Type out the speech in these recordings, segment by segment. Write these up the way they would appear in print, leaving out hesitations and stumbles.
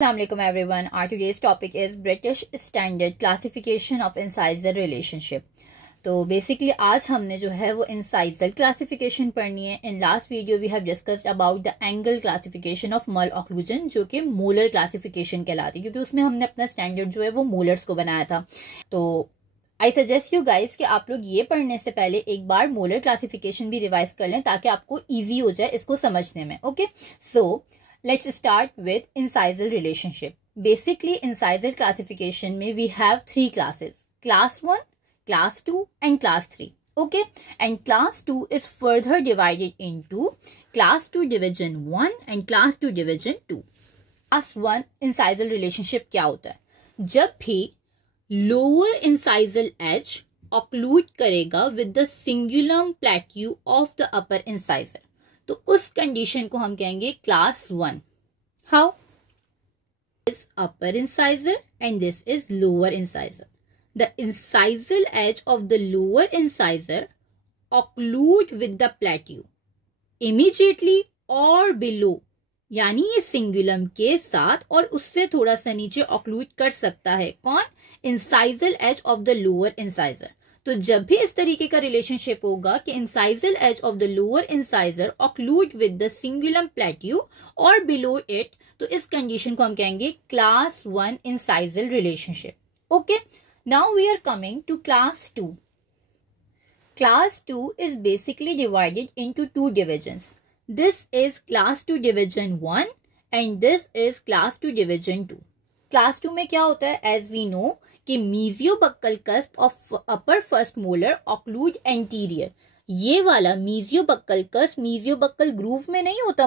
Assalamualaikum everyone. Our today's topic is British Standard Classification of Incisal Relationship. तो basically आज हमने जो है वो इंसाइजल क्लासिफिकेशन पढ़नी है. In last video we have discussed about the angle classification of malocclusion, जो कि मोलर क्लासिफिकेशन कहलाती है, क्योंकि उसमें हमने अपना स्टैंडर्ड जो है वो मोलर्स को बनाया था. तो आई सजेस्ट यू गाइस कि आप लोग ये पढ़ने से पहले एक बार मोलर क्लासिफिकेशन भी रिवाइज कर लें ताकि आपको ईजी हो जाए इसको समझने में. Okay, so let's start with incisal relationship. Basically, incisal classification में we have three classes: class 1, class 2 and class 3. Okay, and class 2 is further divided into class 2 division 1 and class 2 division 2. Class 1 incisal relationship क्या होता है? जब भी lower incisal edge occlude करेगा with the cingulum plateau of the upper incisor, तो उस condition को हम कहेंगे class 1. How? This upper incisor and this is lower incisor. The incisal edge of the lower incisor occlude with the plateau immediately और below, यानी ये सिंगुलम के साथ और उससे थोड़ा सा नीचे ऑक्लूड कर सकता है. कौन? Incisal edge of the lower incisor. तो जब भी इस तरीके का रिलेशनशिप होगा कि incisal edge of the lower incisor occlude with the cingulum plateau और बिलो इट, तो इस कंडीशन को हम कहेंगे class 1 incisal relationship. Okay, now we are coming to class 2. Class 2 is basically divided into two divisions. This is class 2 division 1 and this is class 2 division 2. Class 2 में क्या होता है? एज वी नो कि mesiobuccal cusp of upper first molar occlude anterior. ये वाला मीजियोबक्कल cusp मीजियोबक्कल groove में नहीं होता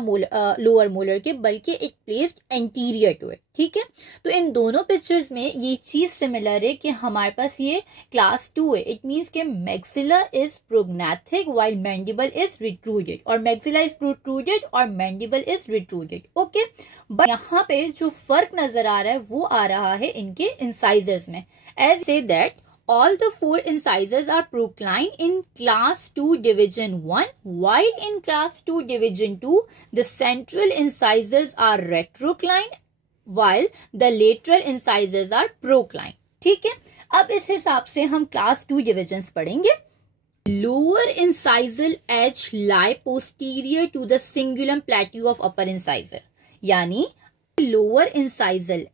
लोअर मोलर के, बल्कि it placed anterior to it. ठीक है, तो इन दोनों पिक्चर्स में ये चीज सिमिलर है कि हमारे पास ये क्लास 2 है. इट मीन्स के maxilla is prognathic while mandible is retruded, और मैक्सिला इज प्रोट्रूडेड और mandible is retruded. Okay, but यहाँ पे जो फर्क नजर आ रहा है वो आ रहा है इनके इंसाइजर्स में. एज से that all the four incisors are procline in class 2 division 1, while in class 2 division 2 the central incisors are retrocline while the lateral incisors are procline. ठीक है, अब इस हिसाब से हम class 2 divisions पढ़ेंगे. Lower incisal edge lie posterior to the cingulum plateau of upper incisor, यानी lower incisal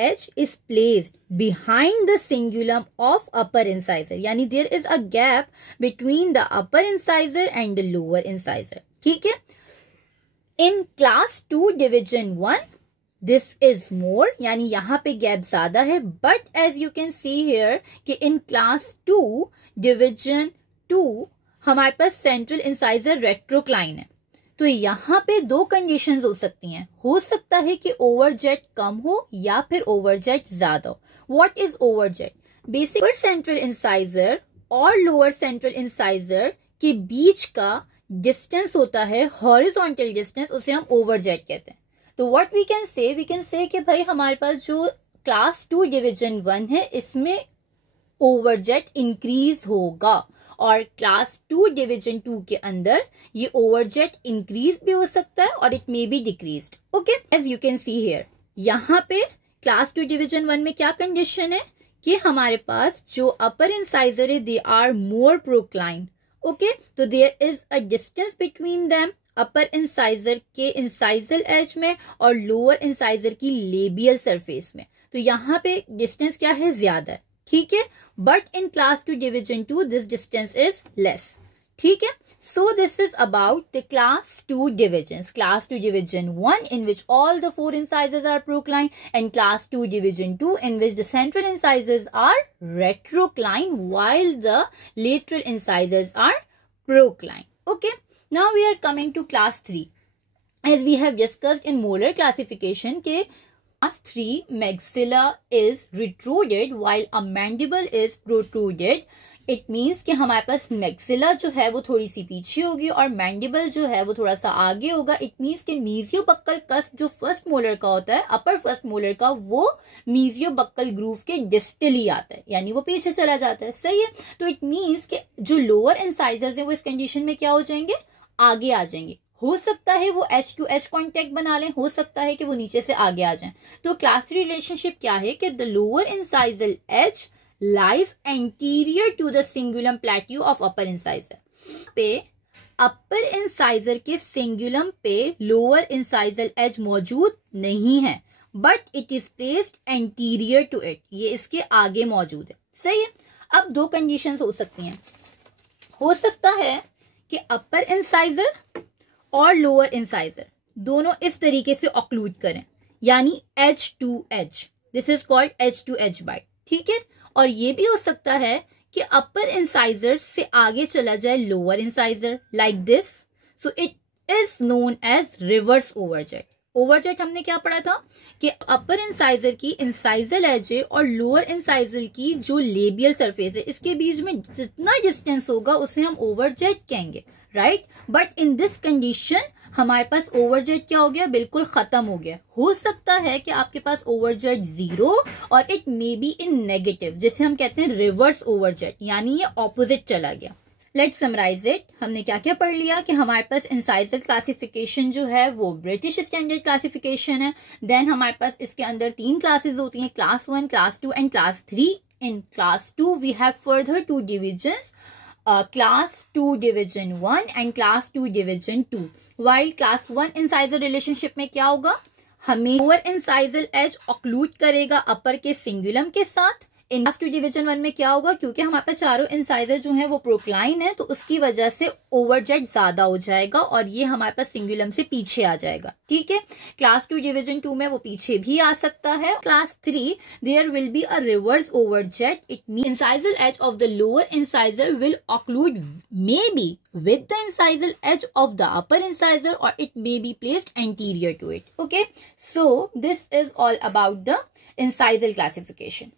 edge is placed behind the cingulum of upper incisor, यानी there is a gap between the upper incisor and the lower incisor. ठीक है, in class 2 division 1 this is more, यानी यहाँ पे gap ज्यादा है. but as you can see here कि in class 2 division 2 हमारे पास central incisor retrocline है. तो यहाँ पे दो कंडीशंस हो सकती हैं. हो सकता है कि ओवरजेट कम हो या फिर ओवरजेट ज्यादा हो. What is overjet? Basic central incisor और लोअर सेंट्रल इंसाइजर के बीच का डिस्टेंस होता है हॉरिजॉन्टल डिस्टेंस, उसे हम ओवरजेट कहते हैं. तो व्हाट वी कैन से कि भाई हमारे पास जो क्लास 2 डिविजन 1 है इसमें ओवरजेट इंक्रीज होगा, और क्लास 2 डिविजन 2 के अंदर ये ओवरजेट इंक्रीज भी हो सकता है और it may be decreased. Okay, as you can see here, यहाँ पे क्लास 2 डिविजन 1 में क्या कंडीशन है कि हमारे पास जो अपर इंसाइजर है they are more procline. Okay, तो there is a distance between them, upper incisor के इंसाइजल एज में और लोअर इंसाइजर की लेबियल सरफेस में. तो यहाँ पे डिस्टेंस क्या है? ज्यादा है. ठीक है, but in class 2 division 2 this distance is less. ठीक है, so this is about the class 2 divisions. Class 2 division 1 in which all the four incisors are procline, and class 2 division 2 in which the central incisors are retrocline while the lateral incisors are procline. Okay, now we are coming to class 3. As we have discussed in molar classification के class 3 maxilla is retruded while a mandible is protruded. It means कि हमारे पास maxilla जो है वो थोड़ी सी पीछे होगी और मैंडिबल जो है वो थोड़ा सा आगे होगा. इट मीन्स कि मीजियोबक्कल कस्प जो फर्स्ट मोलर का होता है, अपर फर्स्ट मोलर का, वो मीजियोबक्कल ग्रूव के डिस्टली आता है, यानी वो पीछे चला जाता है. सही है, तो इट मीन्स कि जो लोअर इंसाइजर्स हैं वो इस कंडीशन में क्या हो जाएंगे? आगे आ जाएंगे. हो सकता है वो एच टू एच कॉन्टेक्ट बना लें, हो सकता है कि वो नीचे से आगे आ जाएं। तो क्लास 3 रिलेशनशिप क्या है कि the lower incisal edge lies anterior to the cingulum plateau of upper incisor. पे अपर इंसाइजर के सिंगुलम पे लोअर इंसाइजल एज मौजूद नहीं है, but it is placed anterior to it, ये इसके आगे मौजूद है। सही है। अब दो कंडीशंस हो सकती हैं। हो सकता है कि अपर इंसाइजर और लोअर इंसाइजर दोनों इस तरीके से ऑक्लूड करें, यानी edge to edge, this is called edge to edge bite. ठीक है। और ये भी हो सकता है कि अपर इंसाइजर से आगे चला जाए lower incisor, like this. So it is known as reverse overjet. Overjet हमने क्या पढ़ा था कि अपर इंसाइजर की इंसाइजल एज और लोअर इंसाइजल की जो लेबियल सरफेस है, इसके बीच में जितना डिस्टेंस होगा उसे हम ओवरजेट कहेंगे, right. But in this condition हमारे पास ओवरजेट क्या हो गया, बिल्कुल खत्म हो गया। हो सकता है कि आपके पास ओवरजेट 0 और it may be in negative, जिसे हम कहते हैं रिवर्स ओवरजेट, यानी ये ऑपोजिट चला गया। Let's summarise it. हमने क्या क्या पढ़ लिया कि हमारे पास इंसाइजल क्लासिफिकेशन जो है वो ब्रिटिश स्टैंडर्ड क्लासिफिकेशन है। देन हमारे पास इसके अंदर 3 क्लासेस होती हैं, class 1, class 2 and class 3। In class 2 we have further 2 divisions, class 2 division 1 and class 2 division 2। While class 1 incisal relationship में क्या होगा, हमें लोअर इंसाइजल एज ऑक्लूड करेगा अपर के सिंगुलम के साथ। इन क्लास 2 डिवीजन 1 में क्या होगा, क्योंकि हमारे पास चारों इंसाइजर जो है वो प्रोक्लाइन है, तो उसकी वजह से ओवरजेट ज्यादा हो जाएगा और ये हमारे पास सिंगुलम से पीछे आ जाएगा। ठीक है। क्लास 2 डिवीजन 2 में वो पीछे भी आ सकता है। Class 3 there will be a reverse overjet, it means incisal edge of the lower incisor will occlude may be with the incisal edge of the upper incisor or it may be placed anterior to it. Okay, so this is all about the incisal classification.